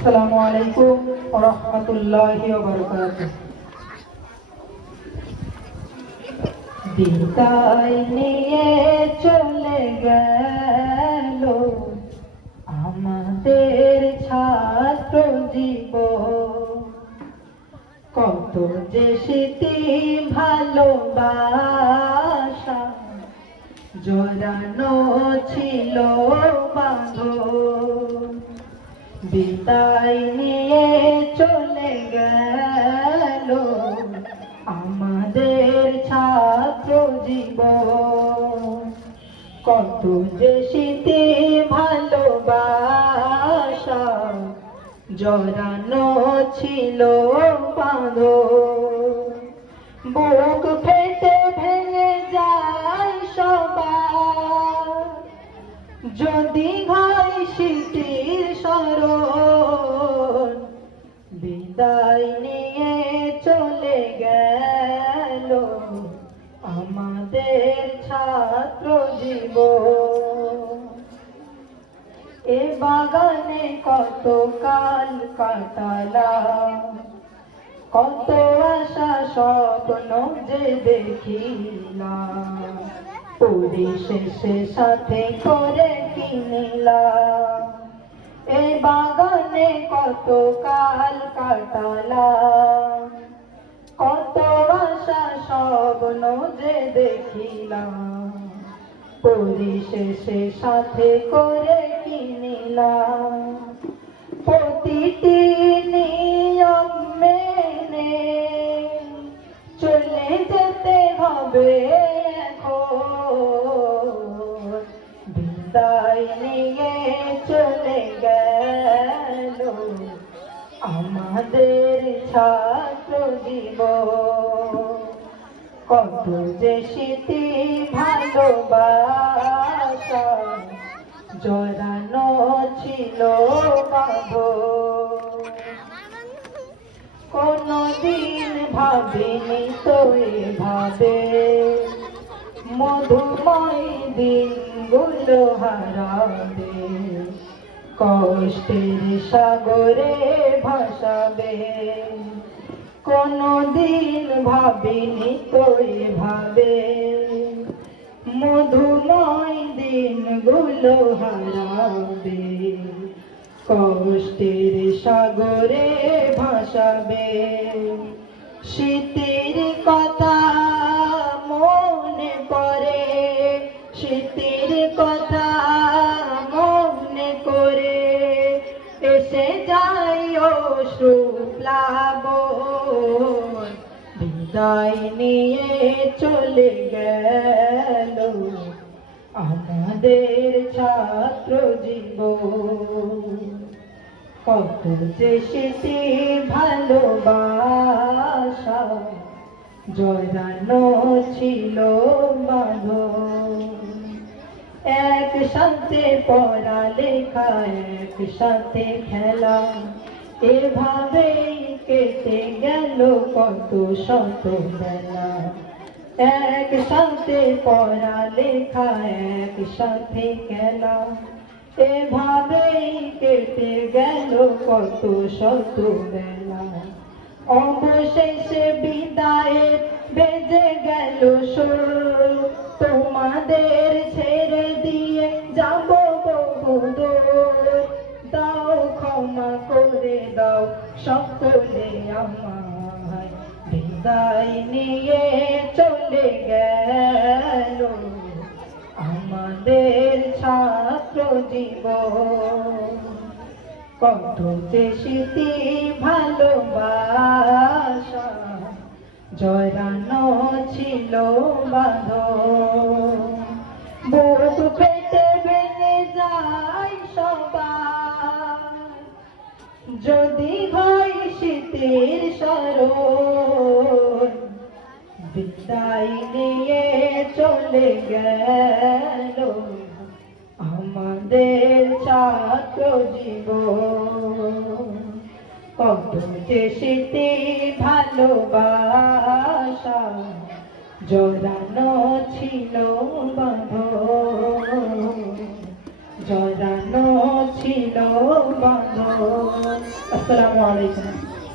আসসালামু আলাইকুম ওয়া রাহমাতুল্লাহি ওয়া বারাকাতুহু। বিদায় নিয়ে চলে গেল আমাদের ছাত্র জীবন, কত যে স্মৃতি ভালোবাসা জড়ানো ছিল বাঁধন। বিদায় নিয়ে চলে গেল আমাদের ছাত্র জীবন, কত যে স্মৃতি ভালোবাসা জড়ানো ছিল বাঁধন। বুক ফেটে ভেঙে যায় সবার যদি হয় স্মৃতির স্মরণ। বিদায় নিয়ে চলে গেল আমাদের ছাত্র জীবন। এ বাগানে কত কাল কাটালাম, কত আশা স্বপ্ন যে দেখিলাম, পরিশেষে সাথে করে কিনিলাম। এ বাগানে কত কাল কাটালাম, কত আশা স্বপ্ন যে দেখিলাম, পরিশেষে সাথে করে কিনিলাম। প্রতিটি নিয়ম মেনে চলে যেতে হবে এখন। বিদায় নিয়ে চলে গেল আমাদের ছাত্র জীবন, কত যে স্মৃতি ভালোবাসা জড়ানো ছিল বাঁধন। কোনদিন ভাবিনি তো এভাবে মধুময় দিনগুলো হারাবে, কষ্টের সাগরে ভাসাবে। কোনদিন ভাবিনি তো এভাবে মধুময় দিনগুলো হারাবে, কষ্টের সাগরে ভাসাবে। স্মৃতির কথা মনে পড়ে, স্মৃতির কথা মনে করে এসে যাই অশ্রু প্লাবন। বিদায় নিয়ে চলে গেল আমাদের ছাত্র জীবন, কত যে স্মৃতি ভালোবাসা জড়ানো ছিল বাঁধন। একসাথে পড়ালেখা, একসাথে খেলা, এভাবেই কেটে গেল কত শত বেলা। একসাথে পড়ালেখা, একসাথে খেলা, এভাবেই কেটে গেল কত শত বেলা। অবশেষে বিদায়ের বেজে গেল সুর, তোমাদের ছেড়ে দিয়ে যাব বহুদূর। দাও ক্ষমা করে দাও সকলে আমায়, বিদায় নিয়ে চলে গেল আমাদের ছাত্র জীবন, কত যে স্মৃতি ভালোবাসা জড়ানো ছিল বাঁধন। বুক ফেটে ভেঙে যায় সবার যদি হয় স্মৃতির স্মরণ। বিদায় নিয়ে চলে গেল আমাদের ছাত্র জীবন, কত যে স্মৃতি ভালোবাসা জড়ানো ছিল বাঁধন, জড়ানো ছিল বাঁধন। আসসালামু আলাইকুম।